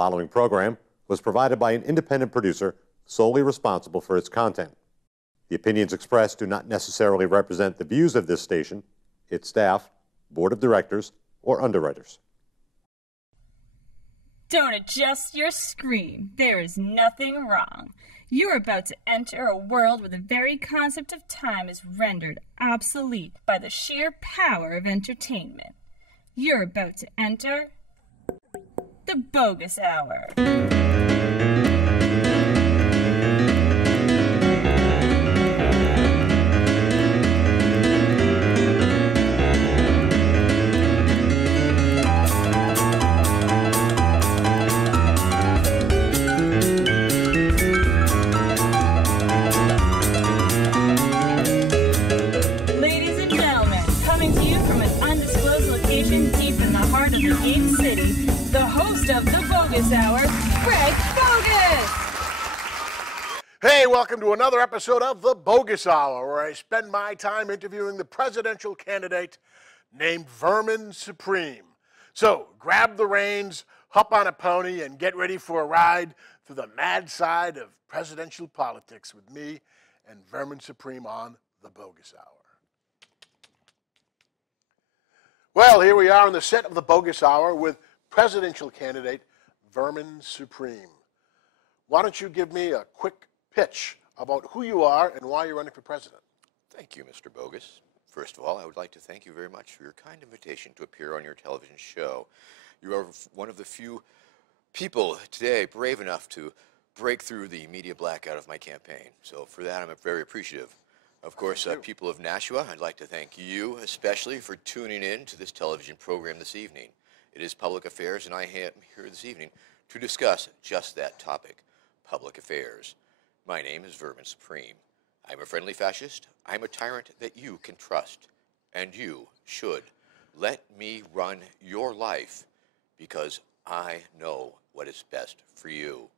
following program was provided by an independent producer solely responsible for its content. The opinions expressed do not necessarily represent the views of this station, its staff, board of directors, or underwriters. Don't adjust your screen. There is nothing wrong. You're about to enter a world where the very concept of time is rendered obsolete by the sheer power of entertainment. You're about to enter the Boggis Hour. The host of the Boggis Hour, Greg Boggis. Hey, welcome to another episode of the Boggis Hour, where I spend my time interviewing the presidential candidate named Vermin Supreme. So grab the reins, hop on a pony, and get ready for a ride through the mad side of presidential politics with me and Vermin Supreme on the Boggis Hour. Well, here we are on the set of the Boggis Hour with presidential candidate Vermin Supreme. Why don't you give me a quick pitch about who you are and why you're running for president? Thank you, Mr. Boggis. First of all, I would like to thank you very much for your kind invitation to appear on your television show. You are one of the few people today brave enough to break through the media blackout of my campaign. So for that, I'm very appreciative. Of course, people of Nashua, I'd like to thank you especially for tuning in to this television program this evening. It is public affairs, and I am here this evening to discuss just that topic, public affairs. My name is Vermin Supreme. I'm a friendly fascist. I'm a tyrant that you can trust, and you should let me run your life because I know what is best for you.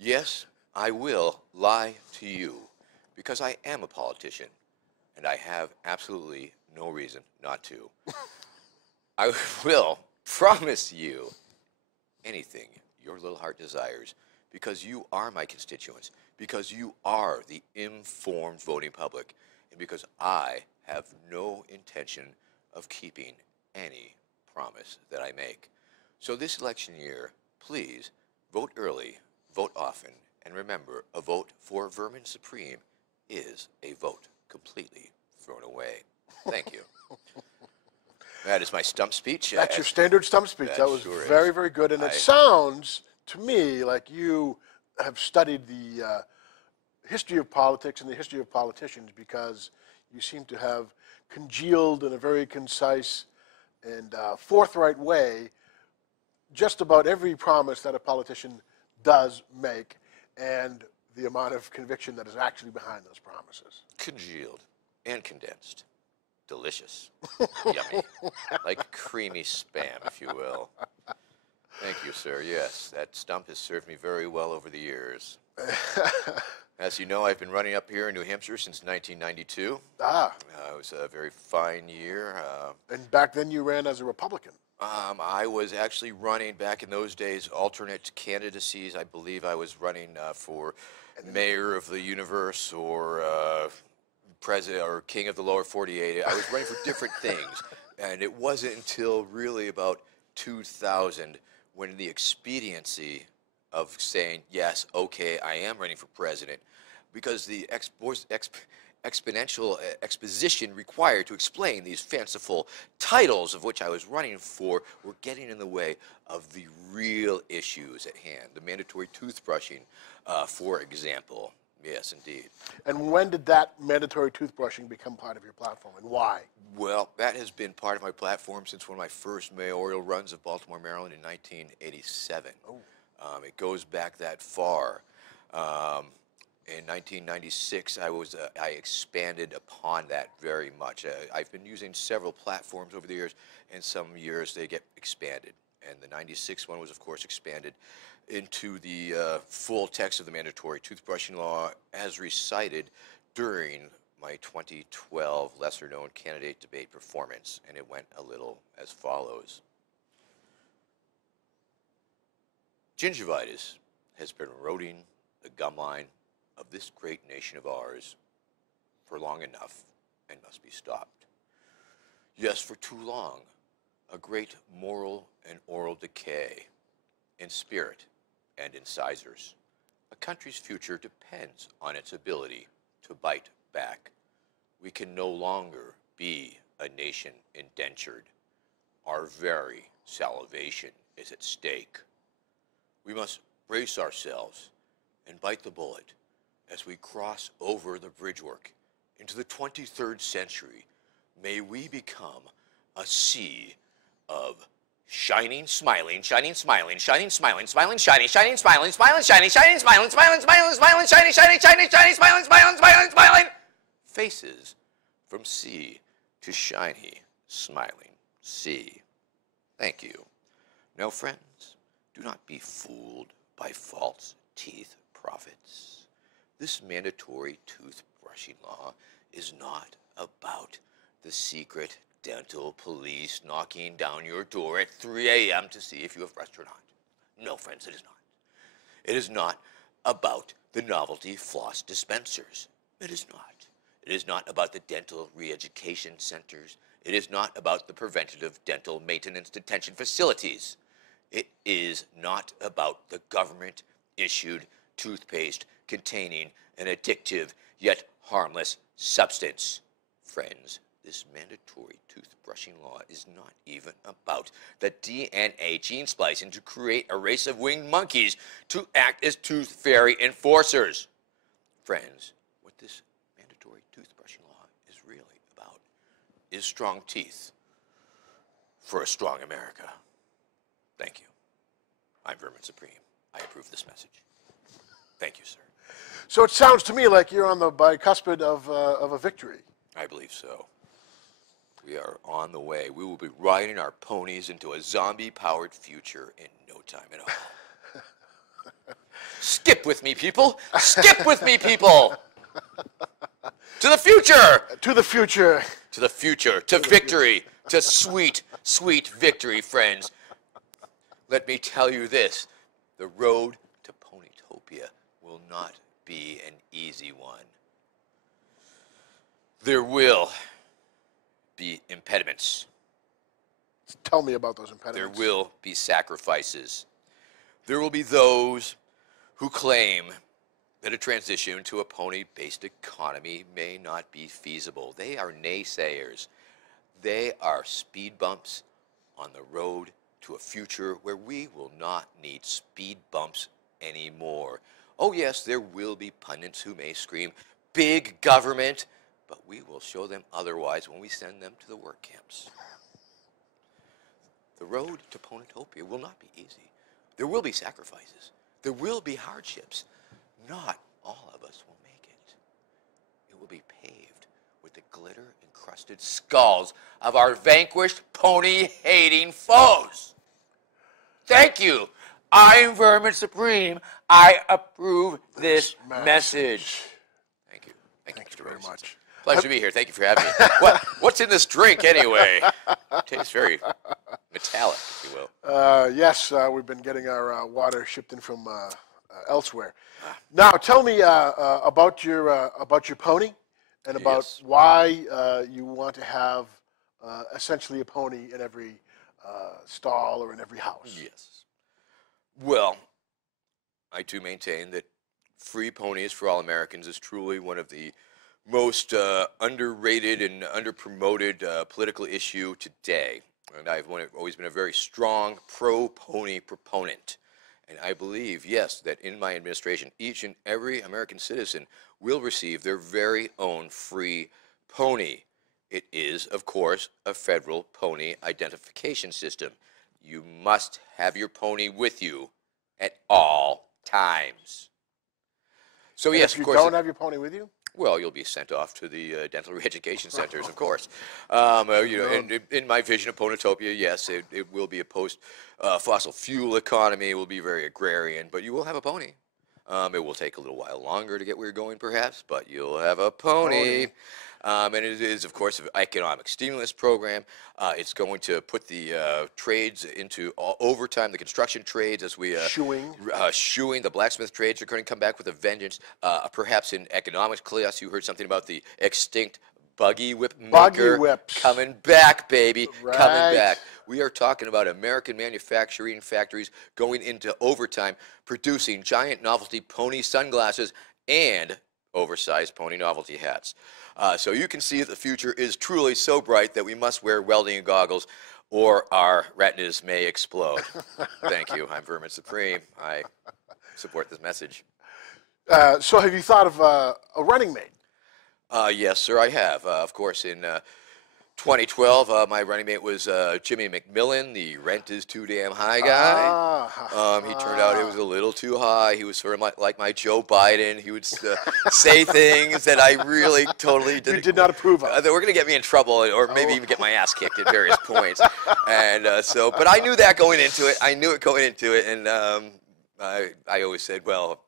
Yes, I will lie to you, because I am a politician, and I have absolutely no reason not to. I will promise you anything your little heart desires, because you are my constituents, because you are the informed voting public, and because I have no intention of keeping any promise that I make. So this election year, please vote early, vote often, and remember, a vote for Vermin Supreme is a vote completely thrown away. Thank you. That is my stump speech. That's your standard stump speech. That was sure very, very good. And it sounds to me like you have studied the history of politics and the history of politicians, because you seem to have congealed in a very concise and forthright way just about every promise that a politician does make, and the amount of conviction that is actually behind those promises. Congealed and condensed. Delicious. Yummy. Like creamy spam, if you will. Thank you, sir. Yes, that stump has served me very well over the years. As you know, I've been running up here in New Hampshire since 1992. It was a very fine year. And back then you ran as a Republican. I was actually running, back in those days, alternate candidacies. I believe I was running for mayor of the universe, or president, or king of the lower 48. I was running for different things. And it wasn't until really about 2000 when the expediency of saying, yes, okay, I am running for president, because the exponential exposition required to explain these fanciful titles of which I was running for were getting in the way of the real issues at hand. The mandatory toothbrushing, for example. Yes, indeed. And when did that mandatory toothbrushing become part of your platform, and why? Well, that has been part of my platform since one of my first mayoral runs of Baltimore, Maryland in 1987. Oh. It goes back that far. In 1996, I expanded upon that very much. I've been using several platforms over the years, and some years they get expanded. And the 96 one was, of course, expanded into the full text of the mandatory toothbrushing law as recited during my 2012 lesser-known candidate debate performance. And it went a little as follows. Gingivitis has been eroding the gum line of this great nation of ours for long enough and must be stopped. Yes, for too long, a great moral and oral decay in spirit and incisors. A country's future depends on its ability to bite back. We can no longer be a nation indentured. Our very salvation is at stake. We must brace ourselves and bite the bullet as we cross over the bridgework into the 23rd century. May we become a sea of shining, smiling, shining, smiling, shining, smiling, smiling, shiny, shining, smiling, smiling, shiny, shining, smiling, smiling, smiling, smiling, shiny, shiny, shiny, shiny, smiling, smiling, smiling, smiling faces from sea to shiny, smiling sea. Thank you. Now, friends, do not be fooled by false teeth prophets. This mandatory toothbrushing law is not about the secret dental police knocking down your door at 3 a.m. to see if you have brushed or not. No, friends, it is not. It is not about the novelty floss dispensers. It is not. It is not about the dental re-education centers. It is not about the preventative dental maintenance detention facilities. It is not about the government-issued toothpaste containing an addictive yet harmless substance. Friends, this mandatory toothbrushing law is not even about the DNA gene splicing to create a race of winged monkeys to act as tooth fairy enforcers. Friends, what this mandatory toothbrushing law is really about is strong teeth for a strong America. Thank you. I'm Vermin Supreme. I approve this message. Thank you, sir. So it sounds to me like you're on the bicuspid of a victory. I believe so. We are on the way. We will be riding our ponies into a zombie-powered future in no time at all. Skip with me, people! Skip with me, people! To the future! To the future. To the future. To victory. To sweet, sweet victory, friends. Let me tell you this. The road to Ponytopia will not be an easy one. There will be impediments. Tell me about those impediments. There will be sacrifices. There will be those who claim that a transition to a pony-based economy may not be feasible. They are naysayers. They are speed bumps on the road to a future where we will not need speed bumps anymore. Oh yes, there will be pundits who may scream, "Big government," but we will show them otherwise when we send them to the work camps. The road to Ponytopia will not be easy. There will be sacrifices. There will be hardships. Not all of us will make it. It will be paved with the glitter-encrusted skulls of our vanquished pony-hating foes. Thank you. I'm Vermin Supreme. I approve this message. Thank you. Thank you very much. Pleasure to be here. Thank you for having me. What's in this drink anyway? It tastes very metallic, if you will. Yes, we've been getting our water shipped in from elsewhere. Now, tell me about your pony and about why you want to have essentially a pony in every stall or in every house. Yes. Well, I too maintain that free ponies for all Americans is truly one of the most underrated and underpromoted political issue today. And I've always been a very strong pro-pony proponent. And I believe, yes, that in my administration, each and every American citizen will receive their very own free pony. It is, of course, a federal pony identification system. You must have your pony with you at all times. So, yes, of course. If you don't have your pony with you? Well, you'll be sent off to the dental re-education centers, of course. And in my vision of Ponytopia, yes, it will be a post-fossil fuel economy. It will be very agrarian, but you will have a pony. It will take a little while longer to get where you're going, perhaps, but you'll have a pony. And it is, of course, an economic stimulus program. It's going to put the trades into overtime, the construction trades, as we shoeing. The blacksmith trades are going to come back with a vengeance. Perhaps in economics class, you heard something about the extinct buggy whip maker. Buggy whips. Coming back, baby. Right. Coming back. We are talking about American manufacturing factories going into overtime, producing giant novelty pony sunglasses and oversized pony novelty hats. So you can see that the future is truly so bright that we must wear welding goggles or our retinas may explode. Thank you. I'm Vermin Supreme. I support this message. So have you thought of a running mate? Yes, sir, I have. Of course, in 2012, my running mate was Jimmy McMillan, the rent is too damn high guy. He turned out it was a little too high. He was sort of like my Joe Biden. He would say things that I really totally did not approve of. That were going to get me in trouble or maybe even get my ass kicked at various points. And but I knew that going into it. I knew it going into it. And I always said, well,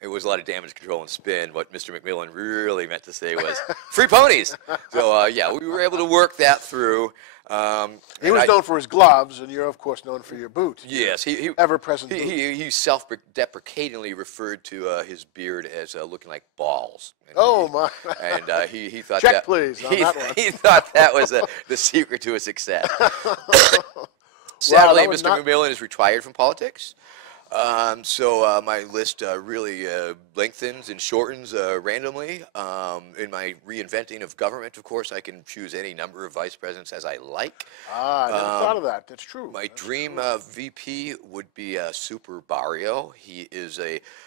it was a lot of damage control and spin. What Mr. McMillan really meant to say was free ponies. So, yeah, we were able to work that through. He was known for his gloves, and you're, of course, known for your boots. Yes. He ever-present boots. He self-deprecatingly referred to his beard as looking like balls. And my. And he thought Check, that. please, on that one. He thought that was the secret to his success. Sadly, Mr. McMillan is retired from politics. So my list really lengthens and shortens randomly. In my reinventing of government, of course, I can choose any number of vice presidents as I like. I never thought of that. That's true. My dream VP would be Super Barrio. He is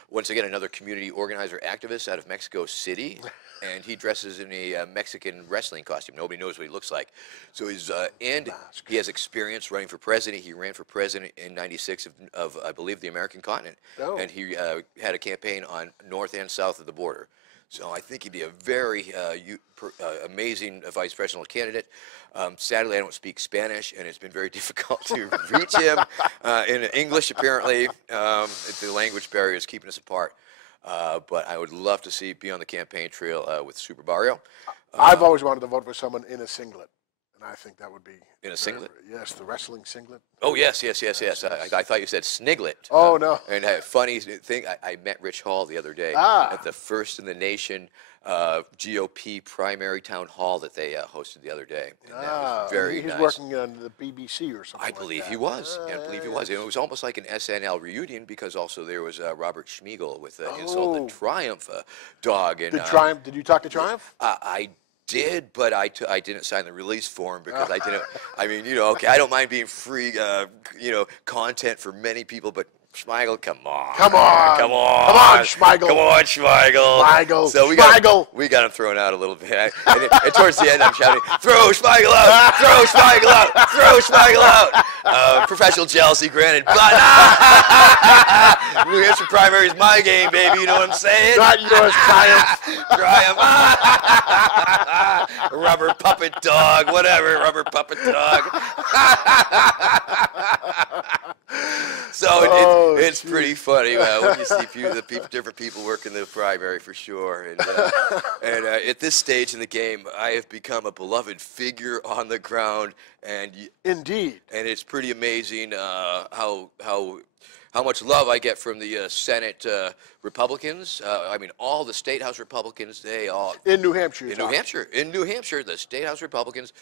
once again another community organizer activist out of Mexico City. And he dresses in a Mexican wrestling costume. Nobody knows what he looks like. So he's he has experience running for president. He ran for president in '96 of I believe, the American continent. Oh. And he had a campaign on north and south of the border. So I think he'd be a very amazing vice presidential candidate. Sadly, I don't speak Spanish, and it's been very difficult to reach him in English, apparently. The language barrier is keeping us apart. But I would love to be on the campaign trail with Super Barrio. I've always wanted to vote for someone in a singlet, and I think that would be... In a singlet? Yes, the wrestling singlet. Oh, yes. I thought you said sniglet. Oh, no. And funny thing, I met Rich Hall the other day at the first in the nation GOP primary town hall that they hosted the other day. And that was very nice. He's working on the BBC or something. I believe he was. I believe he was. And it was almost like an SNL reunion because also there was Robert Schmeigel with Insult the Triumph dog. And, Did you talk to Triumph? I did, but I didn't sign the release form because I didn't. I mean, okay, I don't mind being free, content for many people, but Schmeigel, come on, Schmeigel. Come on, Schmeigel. So we got him thrown out a little bit. And towards the end, I'm shouting, throw Schmeigel out, throw Schmeigel out, throw Schmeigel out. Professional jealousy granted, but New Hampshire primary is my game, baby. You know what I'm saying? Not yours, Triumph. Rubber puppet dog, whatever, rubber puppet dog. So it's pretty funny when you see different people working the primary for sure. And at this stage in the game, I have become a beloved figure on the ground. And indeed. And it's pretty amazing how much love I get from the Senate Republicans. I mean, all the State House Republicans, they all... In New Hampshire. In New Hampshire, the State House Republicans,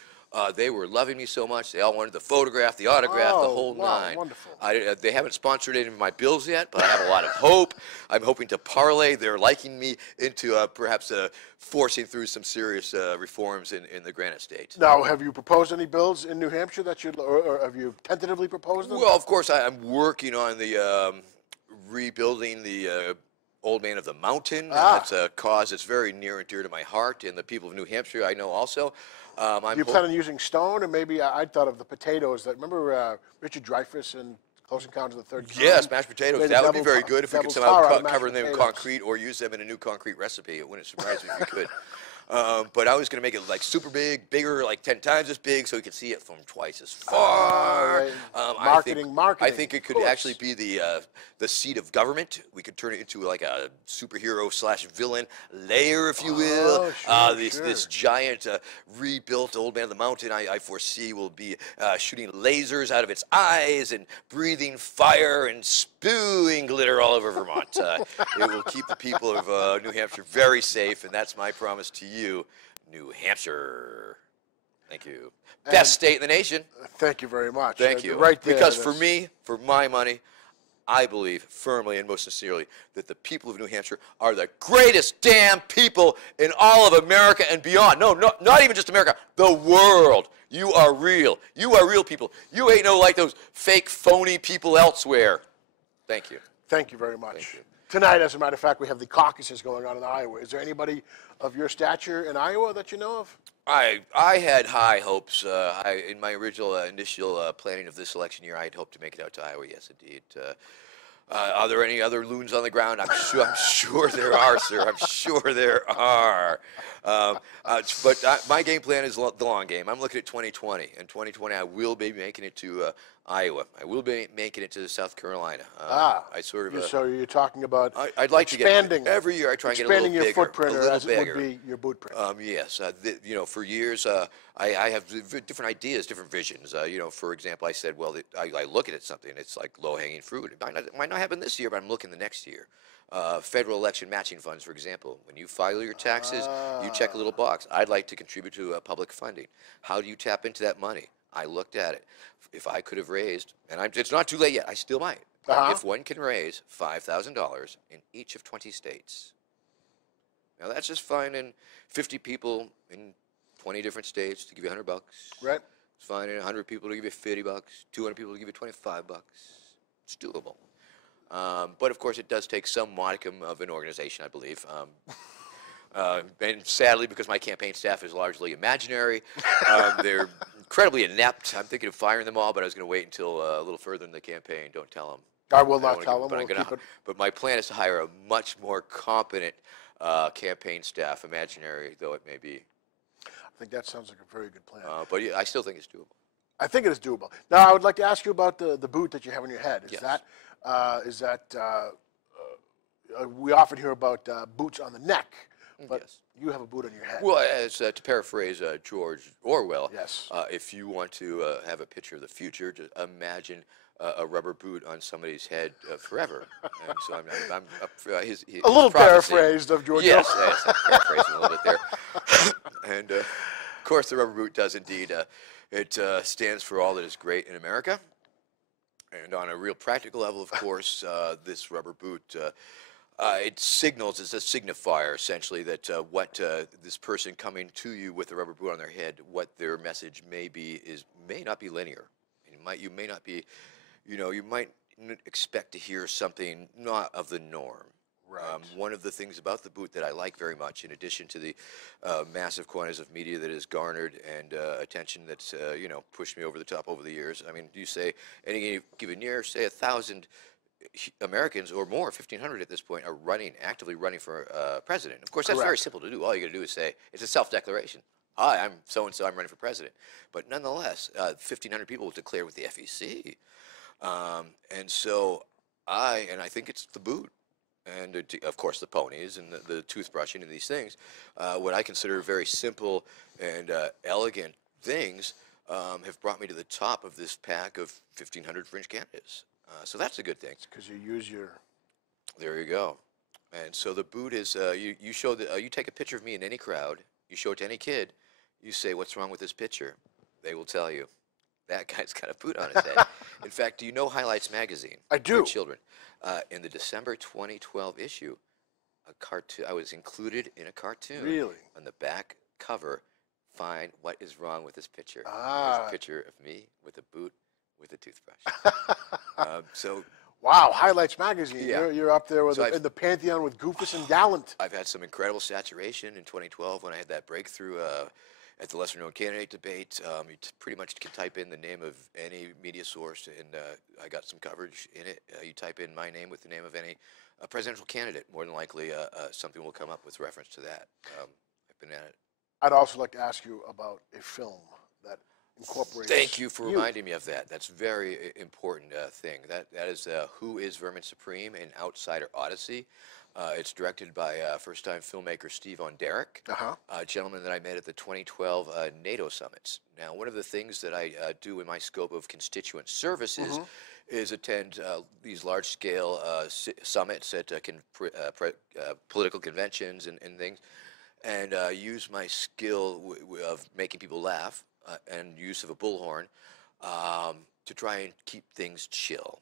they were loving me so much. They all wanted the photograph, the autograph, the whole nine. Wonderful. They haven't sponsored any of my bills yet, but I have a lot of hope. I'm hoping to parlay their liking me into perhaps forcing through some serious reforms in the Granite State. Now, have you proposed any bills in New Hampshire or have you tentatively proposed them? Well, of course, I'm working on the rebuilding the Old Man of the Mountain. That's a cause that's very near and dear to my heart, and the people of New Hampshire I know also. Do you plan on using stone, or maybe I thought of the potatoes that, remember Richard Dreyfuss in Close Encounters of the Third Kind? Yes, mashed potatoes. That would be very good if we could somehow cover them in concrete or use them in a new concrete recipe. It wouldn't surprise me if we could. But I was going to make it like super big, bigger, like 10 times as big, so you could see it from twice as far. Marketing. I think it could actually be the seat of government. We could turn it into like a superhero slash villain layer, if you will. This giant rebuilt Old Man of the Mountain, I foresee, will be shooting lasers out of its eyes and breathing fire and spewing glitter all over Vermont. It will keep the people of New Hampshire very safe, and that's my promise to you, New Hampshire. Thank you. Best state in the nation. Thank you very much. Thank you. Right there. Because for me, for my money, I believe firmly and most sincerely that the people of New Hampshire are the greatest damn people in all of America and beyond. No, not even just America, the world. You are real. You are real people. You ain't no like those fake, phony people elsewhere. Thank you. Thank you very much. Thank you. Tonight, as a matter of fact, we have the caucuses going on in Iowa. Is there anybody of your stature in Iowa that you know of? I had high hopes. In my original initial planning of this election year, I had hoped to make it out to Iowa. Yes, indeed. Are there any other loons on the ground? I'm sure there are, sir. I'm sure there are. But my game plan is the long game. I'm looking at 2020. In 2020, I will be making it to Iowa. I will be making it to South Carolina. I sort of. So you're talking about I'd like expanding, to get every year. I try and get a little bigger, expanding your footprint, a little as bigger. it would be your boot print. Yes, you know, for years I have different ideas, different visions. You know, for example, I said, well, I look at something, it's like low-hanging fruit. It might not happen this year, but I'm looking the next year. Federal election matching funds, for example. When you file your taxes, you check a little box. I'd like to contribute to public funding. How do you tap into that money? I looked at it. If I could have raised, and it's not too late yet, I still might. If one can raise $5,000 in each of 20 states. Now that's just finding 50 people in 20 different states to give you $100. Right. It's finding 100 people to give you $50, 200 people to give you $25. It's doable. But of course, it does take some modicum of an organization, I believe. And sadly, because my campaign staff is largely imaginary, they're incredibly inept. I'm thinking of firing them all, but I was going to wait until a little further in the campaign. Don't tell them. I will not tell them. But my plan is to hire a much more competent campaign staff, imaginary though it may be. I think that sounds like a very good plan. But yeah, I still think it's doable. I think it is doable. Now, I would like to ask you about the boot that you have on your head. Is we often hear about boots on the neck, but you have a boot on your head. Well, to paraphrase George Orwell, yes. If you want to have a picture of the future, just imagine a rubber boot on somebody's head forever. And so I'm his a little prophecy. Paraphrased of George Orwell. Yes, I'm paraphrasing a little bit there. And of course, the rubber boot does indeed. It stands for all that is great in America. And on a real practical level, of course, this rubber boot, it signals, it's a signifier, essentially, that what this person coming to you with a rubber boot on their head, what their message may not be linear. You may not be, you might expect to hear something not of the norm. Right. One of the things about the boot that I like very much, in addition to the massive quantities of media that is garnered and attention that's pushed me over the top over the years. I mean, you say any given year, say 1,000 Americans or more, 1,500 at this point, are actively running for president. Of course, that's very simple to do. All you got to do is say it's a self-declaration. Hi, I'm so and so. I'm running for president. But nonetheless, 1,500 people will declare with the FEC, and so I think it's the boot. And of course the ponies and the toothbrushing and these things, what I consider very simple and elegant things, have brought me to the top of this pack of 1,500 fringe candidates. So that's a good thing. Because you use your. There you go. And so the boot is you show you take a picture of me in any crowd, you show it to any kid, you say, "What's wrong with this picture?" They will tell you, that guy's got a boot on his head. In fact, do you know Highlights magazine? I do. For children. In the December 2012 issue, I was included in a cartoon. Really? On the back cover, find what is wrong with this picture. Ah. There's a picture of me with a boot with a toothbrush. Wow, Highlights magazine. Yeah. You're up there in the pantheon with Goofus and Gallant. I've had some incredible saturation in 2012 when I had that breakthrough at the lesser-known candidate debate. You pretty much can type in the name of any media source, and I got some coverage in it. You type in my name with the name of any presidential candidate, more than likely something will come up with reference to that. I've been at it. I'd also like to ask you about a film that incorporates. Thank you for reminding me of that. That's very important thing. That is Who is Vermin Supreme? An Outsider Odyssey. It's directed by first-time filmmaker Steve Derek, a gentleman that I met at the 2012 NATO summits. Now, one of the things that I do in my scope of constituent services is attend these large-scale summits at political conventions and things, and use my skill of making people laugh and use of a bullhorn to try and keep things chill.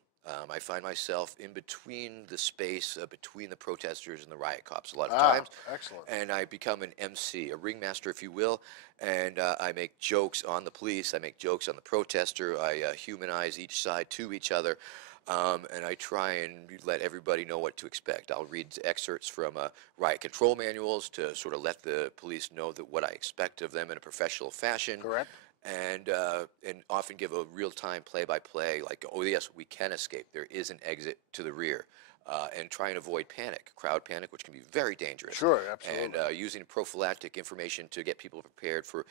I find myself in between the space between the protesters and the riot cops a lot of times. Excellent. And I become an MC, a ringmaster, if you will, and I make jokes on the police, I make jokes on the protester, I humanize each side to each other, and I try and let everybody know what to expect. I'll read excerpts from riot control manuals to sort of let the police know that what I expect of them in a professional fashion. Correct. And often give a real-time play-by-play, like, oh yes, we can escape. There is an exit to the rear, and try and avoid panic, crowd panic, which can be very dangerous. Sure, absolutely. And using prophylactic information to get people prepared for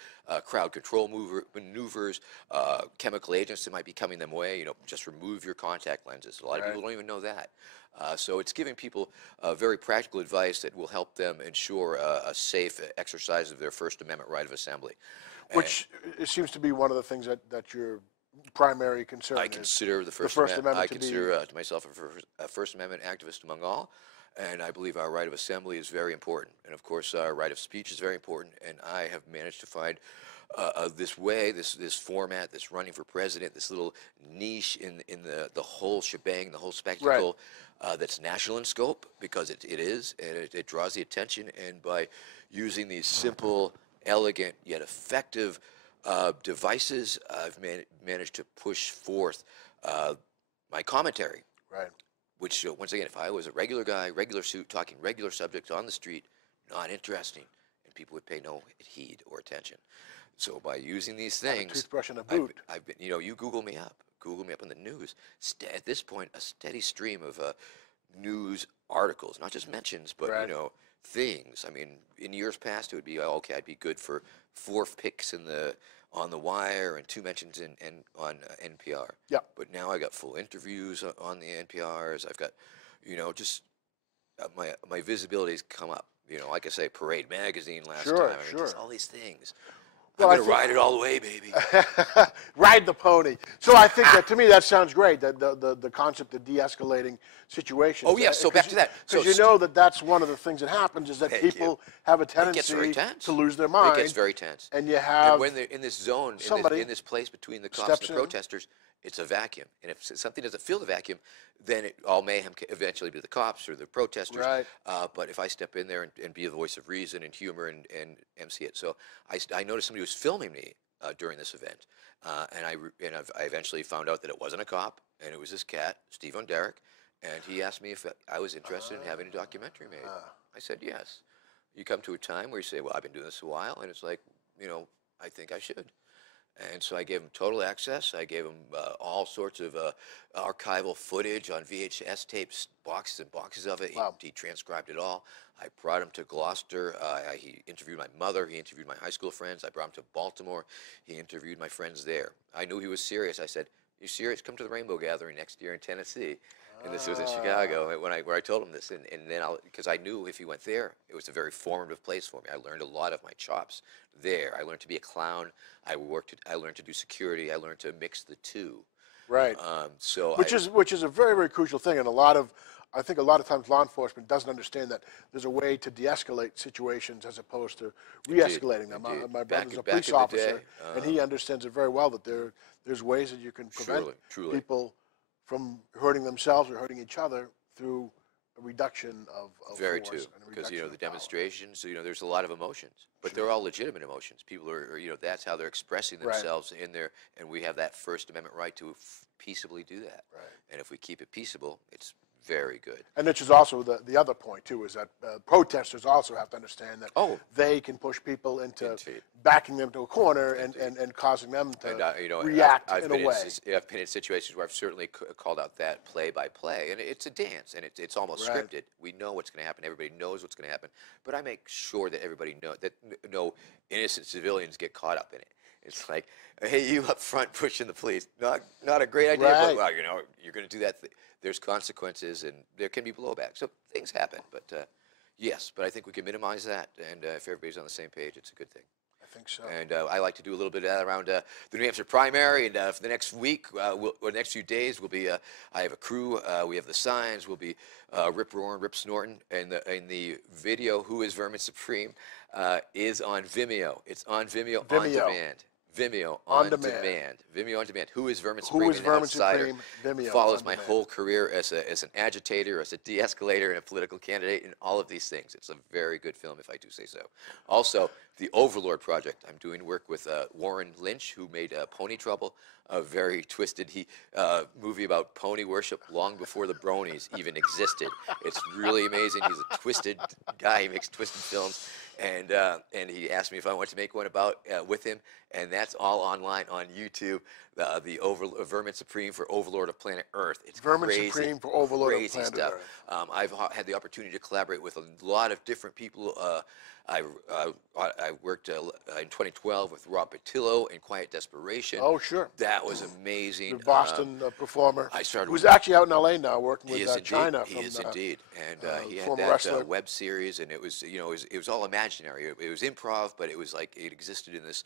crowd control maneuvers, chemical agents that might be coming them way. Just remove your contact lenses. A lot of people don't even know that. So it's giving people very practical advice that will help them ensure a safe exercise of their First Amendment right of assembly. Which it seems to be one of the things that your primary concern is. I consider the First Amendment I consider myself a First Amendment activist among all, and I believe our right of assembly is very important. And of course, our right of speech is very important, and I have managed to find this way, this format, this running for president, this little niche in the whole shebang, the whole spectacle, that's national in scope, because it is, and it draws the attention. And by using these simple, elegant, yet effective devices, I've managed to push forth my commentary. Right. Which, once again, if I was a regular guy, regular suit, talking regular subjects on the street, not interesting, and people would pay no heed or attention. So by using these things, a toothbrush and a boot. I've been, you Google me up on the news. At this point, a steady stream of news articles, not just mentions, but things. I mean, in years past, it would be okay. I'd be good for 4 picks on the wire and 2 mentions on NPR. Yeah. But now I got full interviews on the NPRs. I've got, just my visibility's come up. Like I say, Parade Magazine last time. I mean, just all these things. Well, I'm gonna ride it all the way, baby. Ride the pony. So I think that, to me, that sounds great. The concept of de-escalating situations. Oh yeah. So back to that. Because that's one of the things that happens is that people have a tendency to lose their mind. It gets very tense. And you have when they're in this zone, in this place between the cops and the protesters, it's a vacuum. And if something doesn't fill the vacuum, then all mayhem can eventually be the cops or the protesters. Right. But if I step in there and be the voice of reason and humor and MC it. So I noticed somebody was filming me during this event. And I eventually found out that it wasn't a cop, and it was this cat, Steve Derek, and he asked me if I was interested in having a documentary made. I said yes. You come to a time where you say, well, I've been doing this a while, and it's like, I think I should. And so I gave him total access. I gave him all sorts of archival footage on VHS tapes, boxes and boxes of it. Wow. He transcribed it all. I brought him to Gloucester. He interviewed my mother. He interviewed my high school friends. I brought him to Baltimore. He interviewed my friends there. I knew he was serious. I said, you serious? Come to the Rainbow Gathering next year in Tennessee. And this was in Chicago where I told him this. And then because I knew if he went there, it was a very formative place for me. I learned a lot of my chops there. I learned to be a clown. I learned to do security. I learned to mix the two. Right. Which is a very, very crucial thing. And I think a lot of times law enforcement doesn't understand that there's a way to de-escalate situations as opposed to re-escalating them. My brother's a police officer, and he understands it very well that there's ways that you can prevent people from hurting themselves or hurting each other through a reduction of very force. True, because the demonstrations, there's a lot of emotions, but they're all legitimate emotions. People are, that's how they're expressing themselves in there, and we have that First Amendment right to peaceably do that. Right. And if we keep it peaceable, it's very good. And which is also the other point, too, is that protesters also have to understand that they can push people into backing them to a corner and causing them to react in a way. I've been in situations where I've certainly called out that play-by-play, and it's a dance, and it's almost scripted. We know what's going to happen. Everybody knows what's going to happen. But I make sure that everybody knows that no innocent civilians get caught up in it. It's like, hey, you up front pushing the police. Not a great idea, but well, you're going to do that. There's consequences, and there can be blowback. So things happen, but yes, but I think we can minimize that, and if everybody's on the same page, it's a good thing. I think so. And I like to do a little bit of that around the New Hampshire primary, and for the next week, or next few days, we'll be. I have a crew. We have the signs. We'll be Rip Roaring, Rip Snorting, and the video "Who is Vermin Supreme" is on Vimeo. It's on Vimeo on demand. Vimeo on demand. Vimeo on demand. Who is Vermin Supreme? Who is Vermin Supreme? Vimeo follows my whole career as an agitator, as a de-escalator, and a political candidate, and all of these things. It's a very good film, if I do say so. Also, the Overlord Project. I'm doing work with Warren Lynch, who made Pony Trouble, a very twisted movie about pony worship long before the bronies even existed. It's really amazing. He's a twisted guy. He makes twisted films. And he asked me if I wanted to make one about with him, and that's all online on YouTube. The Vermin Supreme for Overlord of Planet Earth. It's Vermin crazy, Supreme for Overlord of crazy Planet stuff. Earth. I've had the opportunity to collaborate with a lot of different people. I worked in 2012 with Rob Patillo in Quiet Desperation. Oh, sure. That was amazing. The Boston performer. I started. Who's actually out in L.A. now, working with China. He is indeed, and he had former that wrestler. web series, and it was it was all imaginary. It was improv, but it was like it existed in this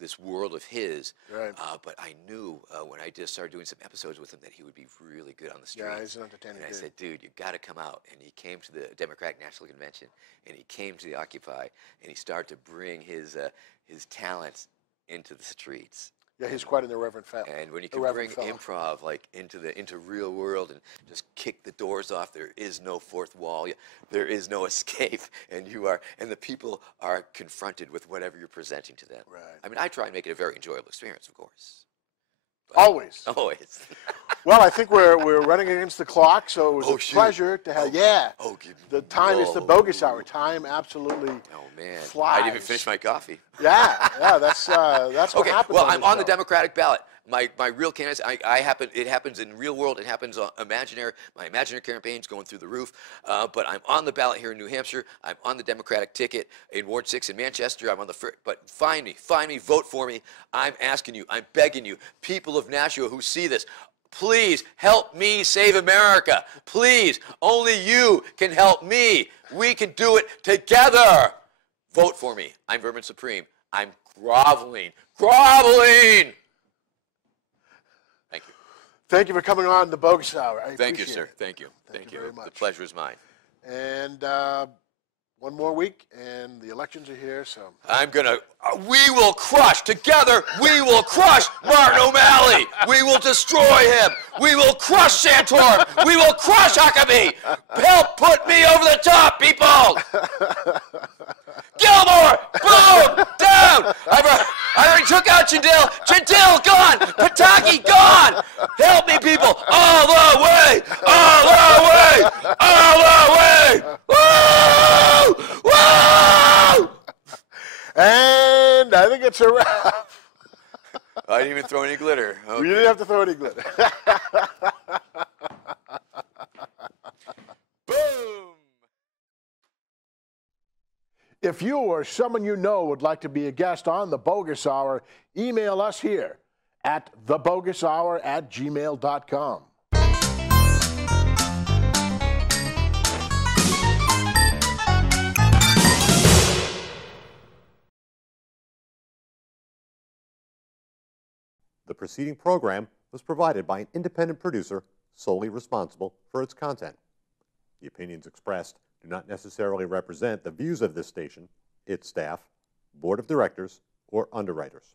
this world of his. Right. But I knew when I just started doing some episodes with him that he would be really good on the street. Yeah, he's an entertaining And I dude. said, dude, you got to come out. And he came to the Democratic National Convention, and he came to the Occupy, and he started to bring his talents into the streets. Yeah, he's quite an irreverent fellow. And when you can bring improv like into real world and just kick the doors off, there is no fourth wall. There is no escape, and the people are confronted with whatever you're presenting to them. Right. I mean, I try and make it a very enjoyable experience, of course. Always. Always. Well, I think we're running against the clock, so it was a pleasure to have. The time is the bogus hour. Time absolutely. Oh man, flies. I didn't even finish my coffee. Yeah, that's what Okay, happens. well, on I'm this on the show. Democratic ballot. My real candidates, it happens in real world, it happens imaginary. My imaginary campaign's going through the roof, but I'm on the ballot here in New Hampshire. I'm on the Democratic ticket in Ward 6 in Manchester. I'm on the but find me, vote for me. I'm asking you, I'm begging you, people of Nashua who see this, please help me save America. Please, only you can help me. We can do it together. Vote for me. I'm Vermin Supreme. I'm groveling. Thank you. Thank you for coming on the bogus hour. Thank you, sir. Thank you. Thank you very much. The pleasure is mine. And one more week, and the elections are here, so. We will crush, together, we will crush Martin O'Malley. We will destroy him. We will crush Santor. We will crush Huckabee. Help put me over the top, people. Gilmore, boom, down. I already took out Chandil. Chandil, gone. Pataki, gone. Help me, people. All the way. All the way. All the way. Woo! Woo! And I think it's a wrap. I didn't even throw any glitter. Okay. We didn't have to throw any glitter. Boom! If you or someone you know would like to be a guest on The Bogus Hour, email us here at thebogishour@gmail.com. The preceding program was provided by an independent producer solely responsible for its content. The opinions expressed do not necessarily represent the views of this station, its staff, board of directors, or underwriters.